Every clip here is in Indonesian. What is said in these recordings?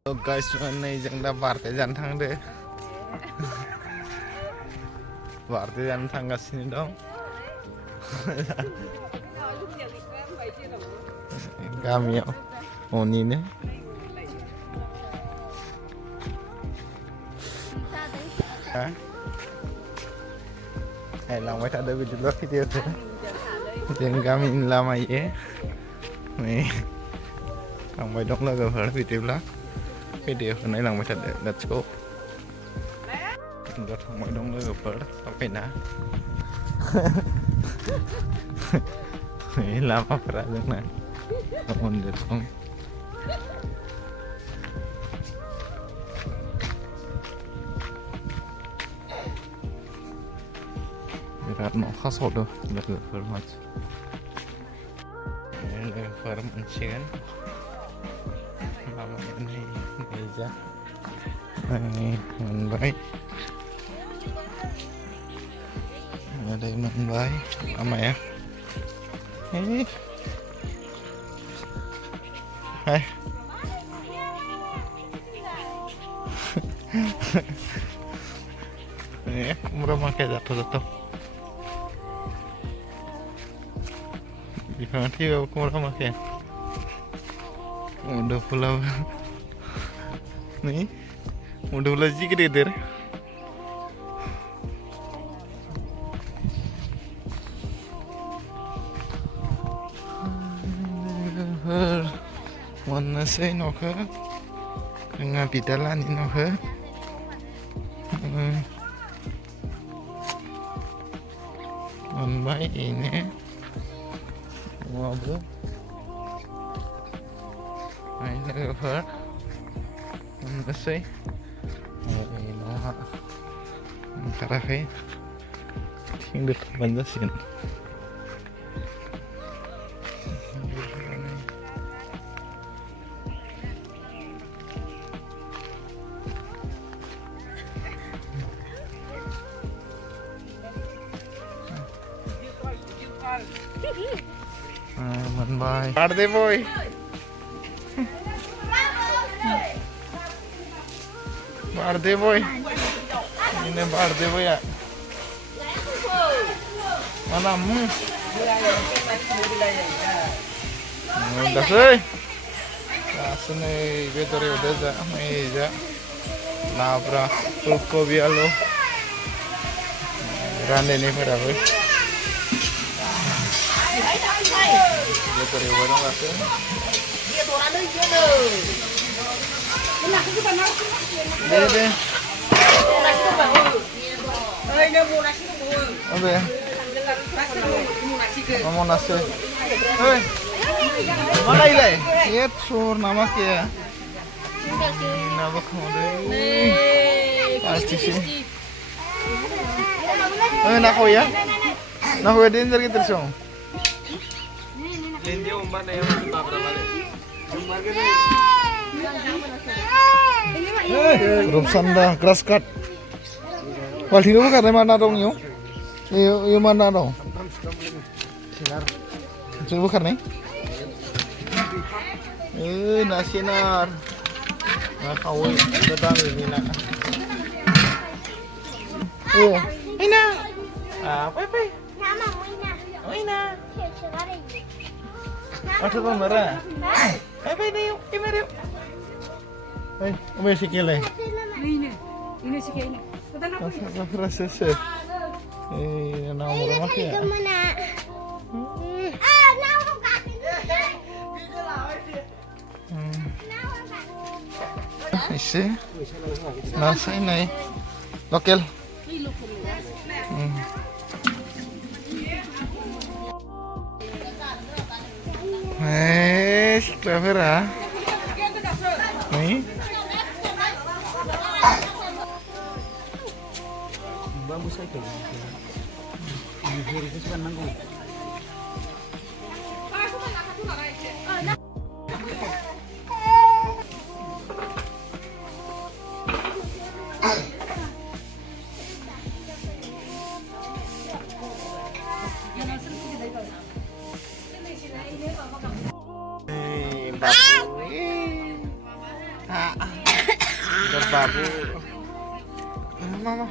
guys, नै जों दा बारते जानो थांदो बारते जानो थांगासिनो दं गामियाव न'निनो लांबाय थादो बिदिब्ला भिडिअखौ जों गामिनि लामायै नै थांबाय दं लोगोफोर बिदिब्ला भिडिअखौ नायलांबाय थादो लेट्स गो जों थांबाय दं लोगोफोर साफायना लामाफोरा जोंना मन्दिर दं बिराद अखा सावदों लोगोफोर लोगोफोर मोनसिगोन लामाया नैजा मोनबाय ओरै मोनबाय लामाया kumra makai jatuh bifangan tiba kumra makai udah pulau nih udah pulau jik deh mana sih noke nggak bidalan ini noke Monbay ini wabu ini leher mana sih ini noha karafe tinggal bandasin Monbay Barde boy Barde boy ini Barde boy ya mana udah sih sini betul udah za meja labra fulgobi alo rande nih berapa betul ya dong kasih deh apa ya mau nasi mana ilai ya sur nama kia nama kamu pasti sih nak kau ya din jadi terus Lindy umbar na yung Rumsanda grass cut. Wal hino ka na mana dong yung? Yung mana dong? Sinar. Sino ka na? Nasinar. Nakawin dadang ini na. Oh, ina. Pepe. Nama mo ina. Oh ina. Ada kamera. Ini yuk, kamera yuk. Si Kile. Ini si Kile. Proses. Nomor maki ya. Isi. Nasi ini. Lokal. Clever ah. Nih. Bambu saja. Ini itu kan nanggung. Babu. बाबू मामा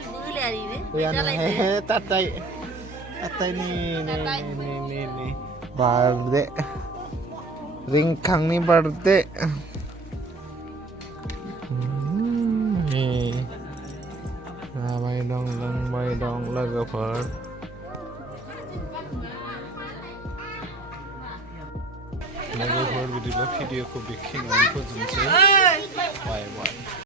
tatai nih birthday ringkang nih birthday nih bay dong logoper bidilah videoku bikin untuk jengse bye bye